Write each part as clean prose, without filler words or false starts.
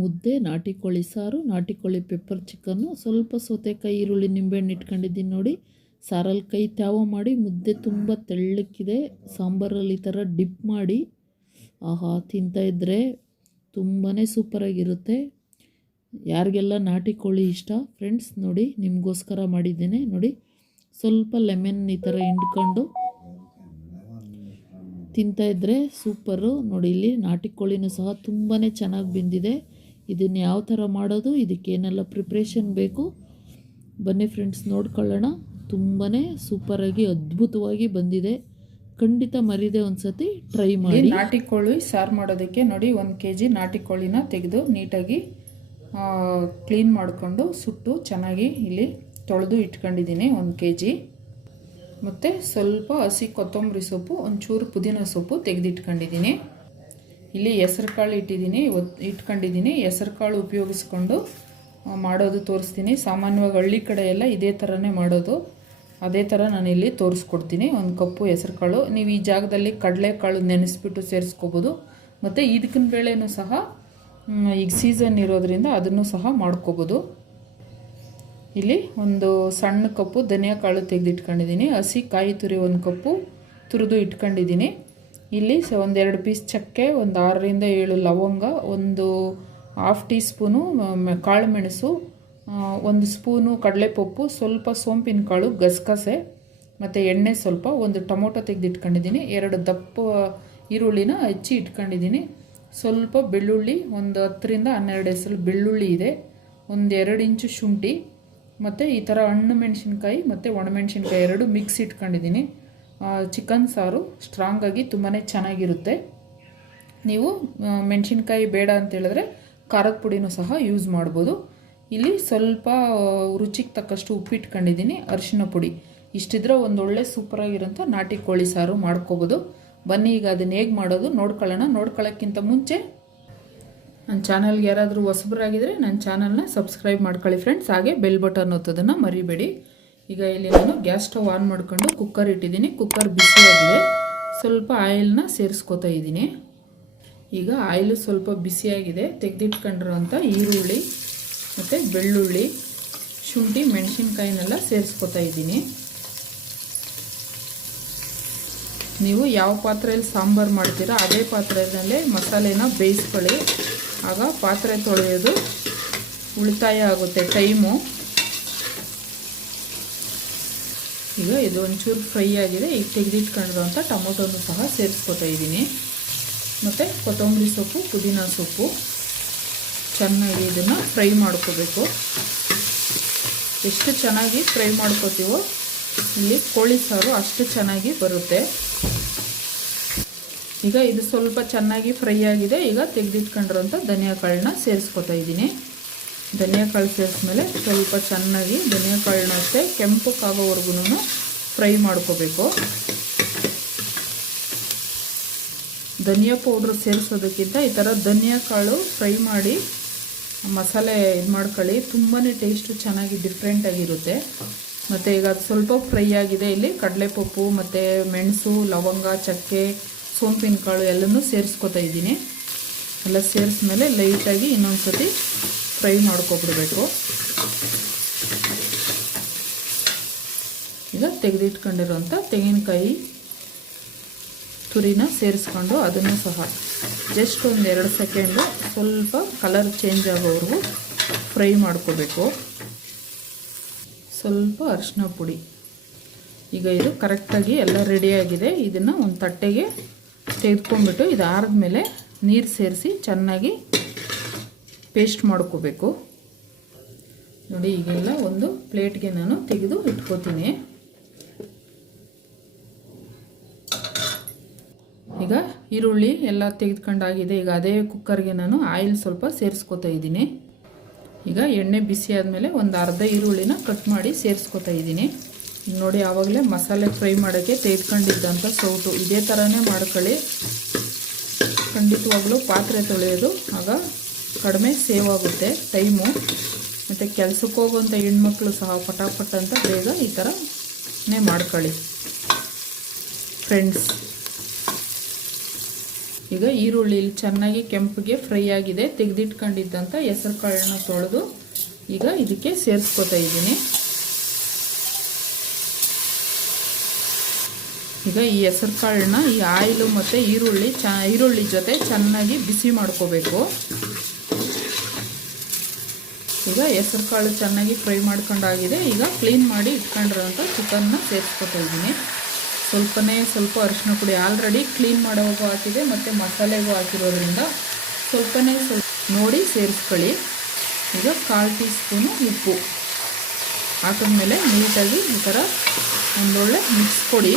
ಮುದ್ದೆ, ನಾಟಿ ಕೋಳಿ ಸಾರು, ನಾಟಿ ಕೋಳಿ ಪೆಪ್ಪರ್ ಚಿಕನ್ನು, ಸ್ವಲ್ಪ ಸೌತೆಕಾಯಿ, ಈರುಳ್ಳಿ, ನಿಂಬೆಹಣ್ಣು ಇಟ್ಕೊಂಡಿದ್ದೀನಿ ನೋಡಿ. ಸಾರಲ್ಲಿ ಕೈ ತ್ಯಾವ ಮಾಡಿ ಮುದ್ದೆ ತುಂಬ ತೆಳ್ಳಕ್ಕಿದೆ. ಸಾಂಬಾರಲ್ಲಿ ಈ ಥರ ಡಿಪ್ ಮಾಡಿ ಆಹಾ ತಿಂತಾಯಿದ್ರೆ ತುಂಬಾ ಸೂಪರಾಗಿರುತ್ತೆ. ಯಾರಿಗೆಲ್ಲ ನಾಟಿ ಕೋಳಿ ಇಷ್ಟ ಫ್ರೆಂಡ್ಸ್ ನೋಡಿ ನಿಮಗೋಸ್ಕರ ಮಾಡಿದ್ದೇನೆ ನೋಡಿ. ಸ್ವಲ್ಪ ಲೆಮನ್ ಈ ಥರ ಹಿಂಡ್ಕೊಂಡು ತಿಂತಾಯಿದ್ರೆ ಸೂಪರು ನೋಡಿ. ಇಲ್ಲಿ ನಾಟಿ ಕೋಳಿನೂ ಸಹ ತುಂಬಾ ಚೆನ್ನಾಗಿ ಬೆಂದಿದೆ. ಇದನ್ನು ಯಾವ ಥರ ಮಾಡೋದು, ಇದಕ್ಕೇನೆಲ್ಲ ಪ್ರಿಪ್ರೇಷನ್ ಬೇಕು ಬನ್ನಿ ಫ್ರೆಂಡ್ಸ್ ನೋಡ್ಕೊಳ್ಳೋಣ. ತುಂಬಾ ಸೂಪರಾಗಿ ಅದ್ಭುತವಾಗಿ ಬಂದಿದೆ. ಖಂಡಿತ ಮರಿದೆ ಒಂದು ಸತಿ ಟ್ರೈ ಮಾಡಿ. ನಾಟಿ ಕೋಳಿ ಸಾರು ಮಾಡೋದಕ್ಕೆ ನೋಡಿ 1 kg ನಾಟಿ ಕೋಳಿನ ತೆಗೆದು ನೀಟಾಗಿ ಕ್ಲೀನ್ ಮಾಡಿಕೊಂಡು ಸುಟ್ಟು ಚೆನ್ನಾಗಿ ಇಲ್ಲಿ ತೊಳೆದು ಇಟ್ಕೊಂಡಿದ್ದೀನಿ 1 kg. ಮತ್ತು ಸ್ವಲ್ಪ ಹಸಿ ಕೊತ್ತಂಬರಿ ಸೊಪ್ಪು, ಒಂಚೂರು ಪುದೀನ ಸೊಪ್ಪು ತೆಗೆದಿಟ್ಕೊಂಡಿದ್ದೀನಿ. ಇಲ್ಲಿ ಹೆಸರು ಕಾಳು ಇಟ್ಕೊಂಡಿದ್ದೀನಿ. ಹೆಸರು ಕಾಳು ಉಪಯೋಗಿಸ್ಕೊಂಡು ಮಾಡೋದು ತೋರಿಸ್ತೀನಿ. ಸಾಮಾನ್ಯವಾಗಿ ಹಳ್ಳಿ ಕಡೆ ಎಲ್ಲ ಇದೇ ಥರನೇ ಮಾಡೋದು. ಅದೇ ಥರ ನಾನಿಲ್ಲಿ ತೋರಿಸ್ಕೊಡ್ತೀನಿ. 1 ಕಪ್ಪು ಹೆಸರು ಕಾಳು. ನೀವು ಈ ಜಾಗದಲ್ಲಿ ಕಡಲೆಕಾಳು ನೆನೆಸ್ಬಿಟ್ಟು ಸೇರಿಸ್ಕೋಬೋದು. ಮತ್ತು ಇದಕ್ಕಿನ ಬೇಳೆನೂ ಸಹ ಈಗ ಸೀಸನ್ ಇರೋದ್ರಿಂದ ಅದನ್ನು ಸಹ ಮಾಡ್ಕೋಬೋದು. ಇಲ್ಲಿ ಒಂದು ಸಣ್ಣ ಕಪ್ಪು ಧನಿಯಾ ಕಾಳು ತೆಗೆದಿಟ್ಕೊಂಡಿದ್ದೀನಿ. ಹಸಿ ಕಾಯಿ ತುರಿ 1 ಕಪ್ಪು ತುರಿದು ಇಟ್ಕೊಂಡಿದ್ದೀನಿ. ಇಲ್ಲಿ 1-2 ಪೀಸ್ ಚಕ್ಕೆ, ಒಂದು 6ರಿಂದ 7 ಲವಂಗ, ಒಂದು 1/2 ಟೀ ಸ್ಪೂನು ಕಾಳು ಮೆಣಸು, 1 ಸ್ಪೂನು ಕಡಲೆಪಪ್ಪು, ಸ್ವಲ್ಪ ಸೋಂಪಿನ ಕಾಳು, ಗಸಗಸೆ ಮತ್ತು ಎಣ್ಣೆ ಸ್ವಲ್ಪ, ಒಂದು ಟೊಮೊಟೊ ತೆಗೆದಿಟ್ಕೊಂಡಿದ್ದೀನಿ. 2 ದಪ್ಪ ಈರುಳ್ಳಿನ ಹೆಚ್ಚಿ ಇಟ್ಕೊಂಡಿದ್ದೀನಿ. ಸ್ವಲ್ಪ ಬೆಳ್ಳುಳ್ಳಿ, ಒಂದು 10ರಿಂದ 12 ಎಸಳು ಬೆಳ್ಳುಳ್ಳಿ ಇದೆ, ಒಂದು 2 ಇಂಚು ಶುಂಠಿ, ಮತ್ತು ಈ ಥರ ಹಣ್ಣು ಮೆಣಸಿನ್ಕಾಯಿ ಮತ್ತು ಒಣಮೆಣಸಿನ್ಕಾಯಿ 2 ಮಿಕ್ಸ್ ಇಟ್ಕೊಂಡಿದ್ದೀನಿ. ಚಿಕನ್ ಸಾರು ಸ್ಟ್ರಾಂಗಾಗಿ ತುಂಬಾ ಚೆನ್ನಾಗಿರುತ್ತೆ. ನೀವು ಮೆಣಸಿನ್ಕಾಯಿ ಬೇಡ ಅಂತೇಳಿದ್ರೆ ಖಾರದ ಪುಡಿನೂ ಸಹ ಯೂಸ್ ಮಾಡ್ಬೋದು. ಇಲ್ಲಿ ಸ್ವಲ್ಪ ರುಚಿಗೆ ತಕ್ಕಷ್ಟು ಉಪ್ಪಿಟ್ಕೊಂಡಿದ್ದೀನಿ, ಅರಿಶಿನ ಪುಡಿ. ಇಷ್ಟಿದ್ರೆ ಒಂದೊಳ್ಳೆ ಸೂಪರಾಗಿರೋಂಥ ನಾಟಿ ಕೋಳಿ ಸಾರು ಮಾಡ್ಕೋಬೋದು. ಬನ್ನಿ ಈಗ ಅದನ್ನು ಹೇಗೆ ಮಾಡೋದು ನೋಡ್ಕೊಳ್ಳೋಣ. ನೋಡ್ಕೊಳ್ಳೋಕ್ಕಿಂತ ಮುಂಚೆ ನನ್ನ ಚಾನಲ್ಗೆ ಯಾರಾದರೂ ಹೊಸಬರಾಗಿದ್ದರೆ ನನ್ನ ಚಾನಲ್ನ ಸಬ್ಸ್ಕ್ರೈಬ್ ಮಾಡ್ಕೊಳ್ಳಿ ಫ್ರೆಂಡ್ಸ್. ಹಾಗೆ ಬೆಲ್ ಬಟನ್ ಒತ್ತೋದನ್ನು ಮರಿಬೇಡಿ. ಈಗ ಇಲ್ಲಿ ನಾನು ಗ್ಯಾಸ್ ಸ್ಟವ್ ಆನ್ ಮಾಡ್ಕೊಂಡು ಕುಕ್ಕರ್ ಇಟ್ಟಿದ್ದೀನಿ. ಕುಕ್ಕರ್ ಬಿಸಿಯಾಗಿದೆ. ಸ್ವಲ್ಪ ಆಯಿಲ್ನ ಸೇರಿಸ್ಕೋತಾ ಇದ್ದೀನಿ. ಈಗ ಆಯಿಲು ಸ್ವಲ್ಪ ಬಿಸಿಯಾಗಿದೆ. ತೆಗೆದಿಟ್ಕೊಂಡಿರೋಂಥ ಈರುಳ್ಳಿ ಮತ್ತು ಬೆಳ್ಳುಳ್ಳಿ, ಶುಂಠಿ, ಮೆಣಸಿನ್ಕಾಯಿನೆಲ್ಲ ಸೇರಿಸ್ಕೋತಾ ಇದ್ದೀನಿ. ನೀವು ಯಾವ ಪಾತ್ರೆಯಲ್ಲಿ ಸಾಂಬಾರು ಮಾಡ್ತೀರಾ ಅದೇ ಪಾತ್ರೆಯಲ್ಲೇ ಮಸಾಲೆನ ಬೇಯಿಸ್ಕೊಳ್ಳಿ. ಆಗ ಪಾತ್ರೆ ತೊಳೆಯೋದು ಉಳಿತಾಯ ಆಗುತ್ತೆ ಟೈಮು. ಈಗ ಇದು ಒಂಚೂರು ಫ್ರೈ ಆಗಿದೆ. ಈಗ ತೆಗೆದಿಟ್ಕೊಂಡಿರೋಂಥ ಟೊಮೊಟೊನು ಸಹ ಸೇರಿಸ್ಕೊತಾ ಇದ್ದೀನಿ. ಮತ್ತು ಕೊತ್ತಂಬರಿ ಸೊಪ್ಪು, ಪುದೀನ ಸೊಪ್ಪು ಚೆನ್ನಾಗಿ ಇದನ್ನು ಫ್ರೈ ಮಾಡ್ಕೋಬೇಕು. ಎಷ್ಟು ಚೆನ್ನಾಗಿ ಫ್ರೈ ಮಾಡ್ಕೋತೀವೋ ಇಲ್ಲಿ ಕೋಳಿ ಸಾರು ಅಷ್ಟು ಚೆನ್ನಾಗಿ ಬರುತ್ತೆ. ಈಗ ಇದು ಸ್ವಲ್ಪ ಚೆನ್ನಾಗಿ ಫ್ರೈ ಆಗಿದೆ. ಈಗ ತೆಗೆದಿಟ್ಕೊಂಡಿರೋಂಥ ಧನಿಯಾ ಕಾಳನ್ನ ಸೇರಿಸ್ಕೊತಾ ಇದ್ದೀನಿ. ಧನಿಯಾ ಕಾಳು ಸೇರಿಸ್ಮೇಲೆ ಸ್ವಲ್ಪ ಚೆನ್ನಾಗಿ ಧನಿಯಾ ಕಾಳನ್ನ ಅಷ್ಟೇ ಕೆಂಪಕ್ಕಾಗೋವರೆಗೂ ಫ್ರೈ ಮಾಡ್ಕೋಬೇಕು. ಧನಿಯಾ ಪೌಡ್ರ್ ಸೇರಿಸೋದಕ್ಕಿಂತ ಈ ಥರ ಧನಿಯಾ ಕಾಳು ಫ್ರೈ ಮಾಡಿ ಮಸಾಲೆ ಇದು ಮಾಡ್ಕೊಳ್ಳಿ. ತುಂಬಾ ಟೇಸ್ಟು ಚೆನ್ನಾಗಿ ಡಿಫ್ರೆಂಟಾಗಿರುತ್ತೆ. ಮತ್ತು ಈಗ ಅದು ಸ್ವಲ್ಪ ಫ್ರೈ ಆಗಿದೆ. ಇಲ್ಲಿ ಕಡಲೆಪಪ್ಪು ಮತ್ತು ಮೆಣಸು, ಲವಂಗ, ಚಕ್ಕೆ, ಸೋಂಪಿನ ಕಾಳು ಎಲ್ಲನೂ ಸೇರಿಸ್ಕೊತಾ ಇದ್ದೀನಿ. ಎಲ್ಲ ಸೇರಿಸ್ಮೇಲೆ ಲೈಟಾಗಿ ಇನ್ನೊಂದು ಸತಿ ಫ್ರೈ ಮಾಡ್ಕೊಬಿಡ್ಬೇಕು. ಈಗ ತೆಗೆದಿಟ್ಕೊಂಡಿರೋಂಥ ತೆಂಗಿನಕಾಯಿ ತುರಿನ ಸೇರಿಸ್ಕೊಂಡು ಅದನ್ನು ಸಹ ಜಸ್ಟ್ 1-2 ಸೆಕೆಂಡು ಸ್ವಲ್ಪ ಕಲರ್ ಚೇಂಜ್ ಆಗೋವರೆಗೂ ಫ್ರೈ ಮಾಡ್ಕೋಬೇಕು. ಸ್ವಲ್ಪ ಅರಿಶಿನ ಪುಡಿ. ಈಗ ಇದು ಕರೆಕ್ಟಾಗಿ ಎಲ್ಲ ರೆಡಿಯಾಗಿದೆ. ಇದನ್ನು ಒಂದು ತಟ್ಟೆಗೆ ತೆಗೆದುಕೊಂಡ್ಬಿಟ್ಟು ಇದು ಆರಿದ್ಮೇಲೆ ನೀರು ಸೇರಿಸಿ ಚೆನ್ನಾಗಿ ಪೇಸ್ಟ್ ಮಾಡ್ಕೋಬೇಕು. ನೋಡಿ ಈಗೆಲ್ಲ ಒಂದು ಪ್ಲೇಟ್ಗೆ ನಾನು ತೆಗೆದು ಇಟ್ಕೋತೀನಿ. ಈಗ ಈರುಳ್ಳಿ ಎಲ್ಲ ತೆಗೆದುಕೊಂಡಾಗಿದೆ. ಈಗ ಅದೇ ಕುಕ್ಕರ್ಗೆ ನಾನು ಆಯಿಲ್ ಸ್ವಲ್ಪ ಸೇರಿಸ್ಕೊತಾ ಇದ್ದೀನಿ. ಈಗ ಎಣ್ಣೆ ಬಿಸಿ ಆದಮೇಲೆ ಒಂದು ಅರ್ಧ ಈರುಳ್ಳಿನ ಕಟ್ ಮಾಡಿ ಸೇರಿಸ್ಕೊತಾ ಇದ್ದೀನಿ. ನೋಡಿ ಆವಾಗಲೇ ಮಸಾಲೆ ಫ್ರೈ ಮಾಡೋಕ್ಕೆ ತೆಗೆದುಕೊಂಡಿದ್ದಂಥ ಸೌಟು ಇದೇ ಥರನೇ ಮಾಡ್ಕೊಳ್ಳಿ. ಖಂಡಿತವಾಗ್ಲೂ ಪಾತ್ರೆ ತೊಳೆಯೋದು ಆಗ ಕಡಿಮೆ ಸೇವ್ ಆಗುತ್ತೆ ಟೈಮು. ಮತ್ತು ಕೆಲಸಕ್ಕೆ ಹೋಗುವಂಥ ಹೆಣ್ಮಕ್ಳು ಸಹ ಪಟಾಪಟ್ ಅಂತ ಬೇಗ ಈ ಥರನೇ ಮಾಡ್ಕೊಳ್ಳಿ ಫ್ರೆಂಡ್ಸ್. ಈಗ ಈರುಳ್ಳಿ ಇಲ್ಲಿ ಚೆನ್ನಾಗಿ ಕೆಂಪಿಗೆ ಫ್ರೈ ಆಗಿದೆ. ತೆಗೆದಿಟ್ಕೊಂಡಿದ್ದಂಥ ಹೆಸರು ಕಾಳನ್ನ ತೊಳೆದು ಈಗ ಇದಕ್ಕೆ ಸೇರಿಸ್ಕೊತಾ ಇದ್ದೀನಿ. ಈಗ ಈ ಹೆಸರು ಕಾಳನ್ನ ಈ ಆಯಿಲು ಮತ್ತು ಈರುಳ್ಳಿ ಜೊತೆ ಚೆನ್ನಾಗಿ ಬಿಸಿ ಮಾಡ್ಕೋಬೇಕು. ಈಗ ಹೆಸರು ಕಾಳು ಚೆನ್ನಾಗಿ ಫ್ರೈ ಮಾಡ್ಕೊಂಡಾಗಿದೆ. ಈಗ ಕ್ಲೀನ್ ಮಾಡಿ ಇಟ್ಕೊಂಡಿರೋಂಥ ಚಿಕನ್ನ ಸೇರಿಸ್ಕೊತಾ ಇದ್ದೀನಿ. ಸ್ವಲ್ಪ ಅರಿಶಿನ ಪುಡಿ ಆಲ್ರೆಡಿ ಕ್ಲೀನ್ ಮಾಡೋವಾಗೂ ಹಾಕಿದೆ ಮತ್ತು ಮಸಾಲೆಗೂ ಹಾಕಿರೋದ್ರಿಂದ ಸ್ವಲ್ಪ ನೋಡಿ ಸೇರಿಸ್ಕೊಳ್ಳಿ. ಈಗ 1/4 ಟೀ ಸ್ಪೂನು ಉಪ್ಪು ಹಾಕಿದ್ಮೇಲೆ ನೀಟಾಗಿ ಈ ಥರ ಒಂದೊಳ್ಳೆ ಮಿಕ್ಸ್ ಕೊಡಿ.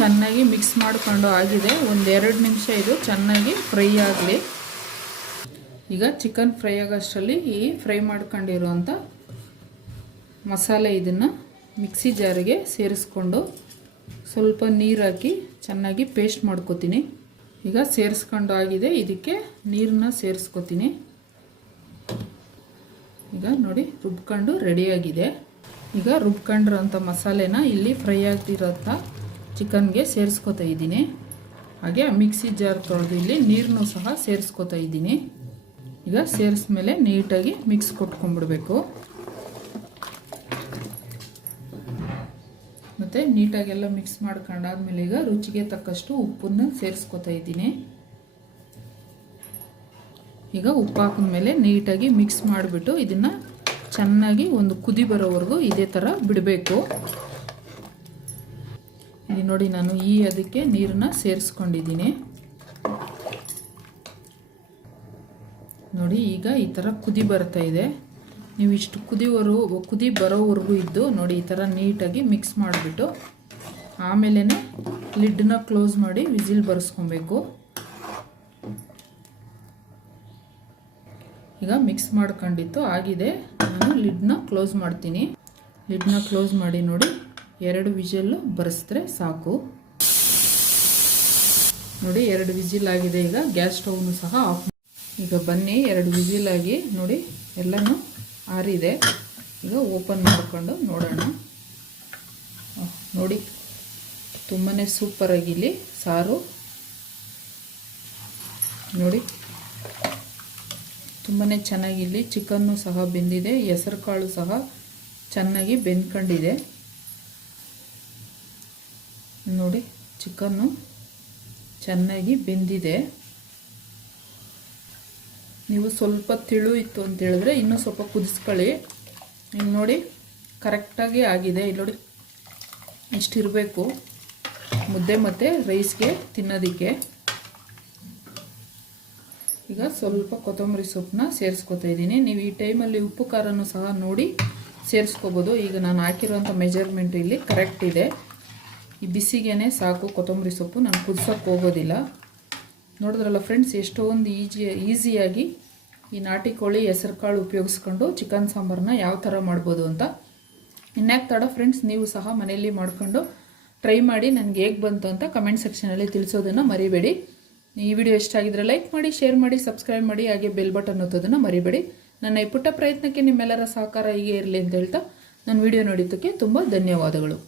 ಚೆನ್ನಾಗಿ ಮಿಕ್ಸ್ ಮಾಡಿಕೊಂಡು ಆಗಿದೆ. 1-2 ನಿಮಿಷ ಇದು ಚೆನ್ನಾಗಿ ಫ್ರೈ ಆಗಲಿ. ಈಗ ಚಿಕನ್ ಫ್ರೈ ಆಗೋಷ್ಟರಲ್ಲಿ ಈ ಫ್ರೈ ಮಾಡ್ಕೊಂಡಿರೋಂಥ ಮಸಾಲೆ ಇದನ್ನು ಮಿಕ್ಸಿ ಜಾರಿಗೆ ಸೇರಿಸ್ಕೊಂಡು ಸ್ವಲ್ಪ ನೀರು ಹಾಕಿ ಚೆನ್ನಾಗಿ ಪೇಸ್ಟ್ ಮಾಡ್ಕೊತೀನಿ. ಈಗ ಸೇರಿಸ್ಕೊಂಡು ಆಗಿದೆ. ಇದಕ್ಕೆ ನೀರನ್ನ ಸೇರಿಸ್ಕೊತೀನಿ. ಈಗ ನೋಡಿ ರುಬ್ಕೊಂಡು ರೆಡಿಯಾಗಿದೆ. ಈಗ ರುಬ್ಕೊಂಡಿರೋಂಥ ಮಸಾಲೆನ ಇಲ್ಲಿ ಫ್ರೈ ಆಗ್ತಿರೋಂಥ ಚಿಕನ್ಗೆ ಸೇರಿಸ್ಕೊತಾ ಇದ್ದೀನಿ. ಹಾಗೆ ಮಿಕ್ಸಿ ಜಾರ್ ತೊಳೆದು ಇಲ್ಲಿ ನೀರನ್ನು ಸಹ ಸೇರಿಸ್ಕೊತಾ ಇದ್ದೀನಿ. ಈಗ ಸೇರಿಸ್ಮೇಲೆ ನೀಟಾಗಿ ಮಿಕ್ಸ್ ಕೊಟ್ಕೊಂಡ್ಬಿಡ್ಬೇಕು. ಮತ್ತು ನೀಟಾಗೆಲ್ಲ ಮಿಕ್ಸ್ ಮಾಡ್ಕೊಂಡಾದ್ಮೇಲೆ ಈಗ ರುಚಿಗೆ ತಕ್ಕಷ್ಟು ಉಪ್ಪನ್ನು ಸೇರಿಸ್ಕೊತಾ ಇದ್ದೀನಿ. ಈಗ ಉಪ್ಪು ಹಾಕಿದ್ಮೇಲೆ ನೀಟಾಗಿ ಮಿಕ್ಸ್ ಮಾಡಿಬಿಟ್ಟು ಇದನ್ನು ಚೆನ್ನಾಗಿ ಒಂದು ಕುದಿ ಬರೋವರೆಗೂ ಇದೇ ಥರ ಬಿಡಬೇಕು. ಇಲ್ಲಿ ನೋಡಿ ನಾನು ಅದಕ್ಕೆ ನೀರನ್ನ ಸೇರಿಸ್ಕೊಂಡಿದ್ದೀನಿ. ನೋಡಿ ಈಗ ಈ ಥರ ಕುದಿ ಬರ್ತಾ ಇದೆ. ನೀವು ಇಷ್ಟು ಕುದಿ ಬರೋವರೆಗೂ ಇದ್ದು ನೋಡಿ ಈ ಥರ ನೀಟಾಗಿ ಮಿಕ್ಸ್ ಮಾಡಿಬಿಟ್ಟು ಆಮೇಲೆ ಲಿಡ್ನ ಕ್ಲೋಸ್ ಮಾಡಿ ವಿಸಿಲ್ ಬರೆಸ್ಕೊಬೇಕು. ಈಗ ಮಿಕ್ಸ್ ಮಾಡ್ಕೊಂಡಿತ್ತು ಆಗಿದೆ. ನಾನು ಲಿಡ್ನ ಕ್ಲೋಸ್ ಮಾಡ್ತೀನಿ. ಲಿಡ್ನ ಕ್ಲೋಸ್ ಮಾಡಿ ನೋಡಿ 2 ವಿಜಿಲ್ಲು ಬರೆಸಿದ್ರೆ ಸಾಕು. ನೋಡಿ 2 ವಿಜಿಲ್ ಆಗಿದೆ. ಈಗ ಗ್ಯಾಸ್ ಸ್ಟವ್ನು ಸಹ ಆಫ್. ಈಗ ಬನ್ನಿ 2 ವಿಜಿಲ್ ಆಗಿ ನೋಡಿ ಎಲ್ಲನೂ ಆರಿದೆ. ಈಗ ಓಪನ್ ಮಾಡಿಕೊಂಡು ನೋಡೋಣ. ನೋಡಿ ತುಂಬಾ ಸೂಪರಾಗಿಲ್ಲಿ ಸಾರು ನೋಡಿ ತುಂಬಾ ಚೆನ್ನಾಗಿಲ್ಲಿ ಚಿಕನ್ನು ಸಹ ಬೆಂದಿದೆ. ಹೆಸರು ಕಾಳು ಸಹ ಚೆನ್ನಾಗಿ ಬೆಂದ್ಕೊಂಡಿದೆ. ನೋಡಿ ಚಿಕನ್ನು ಚೆನ್ನಾಗಿ ಬೆಂದಿದೆ. ನೀವು ಸ್ವಲ್ಪ ತಿಳು ಇತ್ತು ಅಂತ ಹೇಳಿದ್ರೆ ಇನ್ನೂ ಸ್ವಲ್ಪ ಕುದಿಸ್ಕೊಳ್ಳಿ. ಇಲ್ಲಿ ನೋಡಿ ಕರೆಕ್ಟಾಗಿ ಆಗಿದೆ. ಇಲ್ಲಿ ನೋಡಿ ಇಷ್ಟಿರಬೇಕು ಮುದ್ದೆ ಮತ್ತು ರೈಸ್ಗೆ ತಿನ್ನೋದಕ್ಕೆ. ಈಗ ಸ್ವಲ್ಪ ಕೊತ್ತಂಬರಿ ಸೊಪ್ಪನ್ನ ಸೇರಿಸ್ಕೊತಾ ಇದ್ದೀನಿ. ನೀವು ಈ ಟೈಮಲ್ಲಿ ಉಪ್ಪು ಖಾರನೂ ಸಹ ನೋಡಿ ಸೇರಿಸ್ಕೋಬೋದು. ಈಗ ನಾನು ಹಾಕಿರೋಂಥ ಮೆಜರ್ಮೆಂಟ್ ಇಲ್ಲಿ ಕರೆಕ್ಟ್ ಇದೆ. ಈ ಬಿಸಿಗೇನೆ ಸಾಕು ಕೊತ್ತಂಬರಿ ಸೊಪ್ಪು, ನಾನು ಕುದಿಸೋಕ್ಕೆ ಹೋಗೋದಿಲ್ಲ. ನೋಡಿದ್ರಲ್ಲ ಫ್ರೆಂಡ್ಸ್, ಎಷ್ಟೊಂದು ಈಸಿಯಾಗಿ ಈ ನಾಟಿ ಕೋಳಿ ಹೆಸರು ಕಾಳು ಉಪಯೋಗಿಸ್ಕೊಂಡು ಚಿಕನ್ ಸಾಂಬಾರನ್ನ ಯಾವ ಥರ ಮಾಡ್ಬೋದು ಅಂತ. ಇನ್ಯಾಕೆ ತಡ ಫ್ರೆಂಡ್ಸ್, ನೀವು ಸಹ ಮನೆಯಲ್ಲಿ ಮಾಡಿಕೊಂಡು ಟ್ರೈ ಮಾಡಿ ನನಗೆ ಹೇಗೆ ಬಂತು ಅಂತ ಕಮೆಂಟ್ ಸೆಕ್ಷನಲ್ಲಿ ತಿಳಿಸೋದನ್ನು ಮರಿಬೇಡಿ. ಈ ವಿಡಿಯೋ ಇಷ್ಟ ಆಗಿದ್ರೆ ಲೈಕ್ ಮಾಡಿ, ಶೇರ್ ಮಾಡಿ, ಸಬ್ಸ್ಕ್ರೈಬ್ ಮಾಡಿ, ಹಾಗೆ ಬೆಲ್ ಬಟನ್ ಒತ್ತೋದನ್ನು ಮರಿಬೇಡಿ. ನನ್ನ ಈ ಪುಟ್ಟ ಪ್ರಯತ್ನಕ್ಕೆ ನಿಮ್ಮೆಲ್ಲರ ಸಹಕಾರ ಹೀಗೆ ಇರಲಿ ಅಂತ ಹೇಳ್ತಾ ನನ್ನ ವಿಡಿಯೋ ನೋಡಿದ್ದಕ್ಕೆ ತುಂಬ ಧನ್ಯವಾದಗಳು.